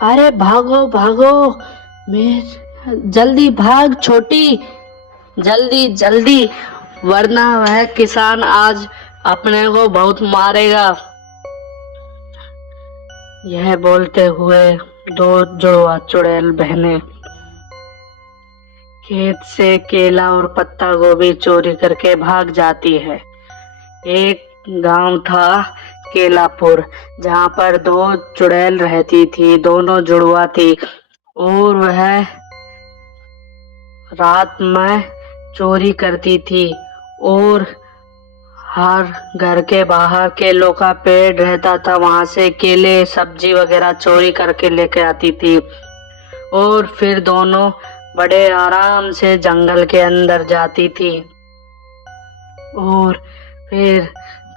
अरे भागो भागो, मैं जल्दी भाग छोटी, जल्दी जल्दी, वरना वह किसान आज अपने को बहुत मारेगा। यह बोलते हुए दो जुड़वा चुड़ैल बहनें खेत से केला और पत्ता गोभी चोरी करके भाग जाती है। एक गांव था केलापुर, जहाँ पर दो चुड़ैल रहती थी, दोनों जुड़वा थी और वह रात में चोरी करती थी और हर घर के बाहर केलों का पेड़ रहता था, वहां से केले सब्जी वगैरह चोरी करके लेके आती थी और फिर दोनों बड़े आराम से जंगल के अंदर जाती थी और फिर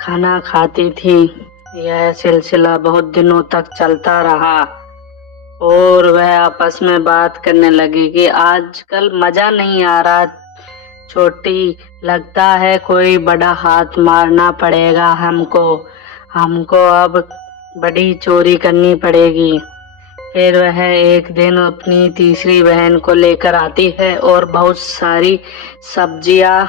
खाना खाती थी। यह सिलसिला बहुत दिनों तक चलता रहा और वह आपस में बात करने लगी कि आजकल मजा नहीं आ रहा छोटी, लगता है कोई बड़ा हाथ मारना पड़ेगा हमको हमको अब बड़ी चोरी करनी पड़ेगी। फिर वह एक दिन अपनी तीसरी बहन को लेकर आती है और बहुत सारी सब्जियां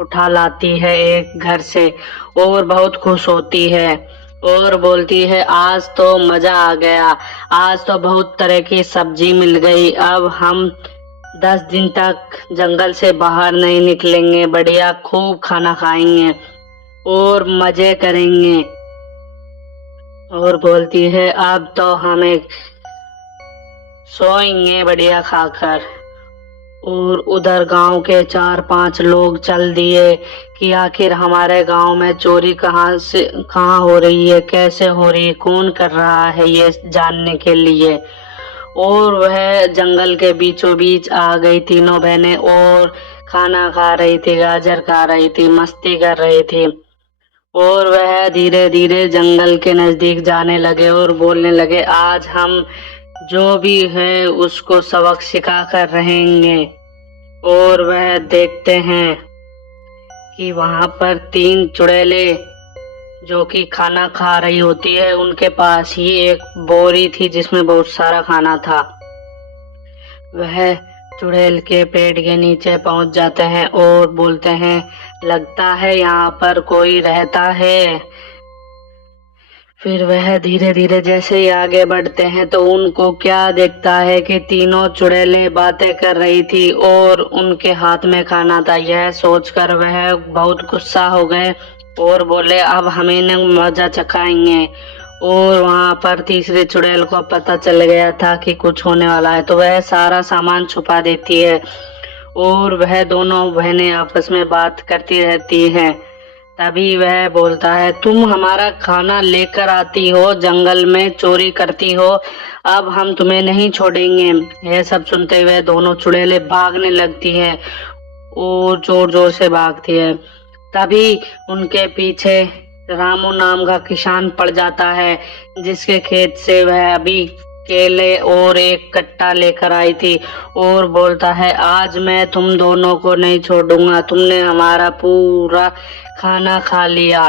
उठा लाती है एक घर से और बहुत खुश होती है और बोलती है आज तो मजा आ गया, आज तो बहुत तरह की सब्जी मिल गई, अब हम 10 दिन तक जंगल से बाहर नहीं निकलेंगे, बढ़िया खूब खाना खाएंगे और मजे करेंगे। और बोलती है अब तो हमें सोएंगे बढ़िया खाकर। और उधर गांव के 4-5 लोग चल दिए कि आखिर हमारे गांव में चोरी कहाँ हो रही है, कैसे हो रही है, कौन कर रहा है, ये जानने के लिए। और वह जंगल के बीचों बीच आ गई तीनों बहनें और खाना खा रही थी, गाजर खा रही थी, मस्ती कर रही थी और वह धीरे धीरे जंगल के नजदीक जाने लगे और बोलने लगे आज हम जो भी है उसको सबक सिखा कर रहेंगे। और वह देखते हैं कि वहां पर 3 चुड़ैले जो कि खाना खा रही होती है, उनके पास ही एक बोरी थी जिसमें बहुत सारा खाना था। वह चुड़ैल के पेड़ के नीचे पहुंच जाते हैं और बोलते हैं लगता है यहाँ पर कोई रहता है। फिर वह धीरे धीरे जैसे ही आगे बढ़ते हैं तो उनको क्या दिखता है कि तीनों चुड़ैलें बातें कर रही थी और उनके हाथ में खाना था। यह सोचकर वह बहुत गुस्सा हो गए और बोले अब हम इन्हें मजा चखाएंगे। और वहां पर तीसरे चुड़ैल को पता चल गया था कि कुछ होने वाला है, तो वह सारा सामान छुपा देती है और वह दोनों बहनें आपस में बात करती रहती हैं। तभी वह बोलता है तुम हमारा खाना लेकर आती हो, जंगल में चोरी करती हो, अब हम तुम्हें नहीं छोड़ेंगे। यह सब सुनते हुए दोनों चुड़ैलें भागने लगती हैं और जोर जोर से भागती है। तभी उनके पीछे रामू नाम का किसान पड़ जाता है जिसके खेत से वह अभी केले और एक कट्टा लेकर आई थी और बोलता है आज मैं तुम दोनों को नहीं छोड़ूंगा, तुमने हमारा पूरा खाना खा लिया।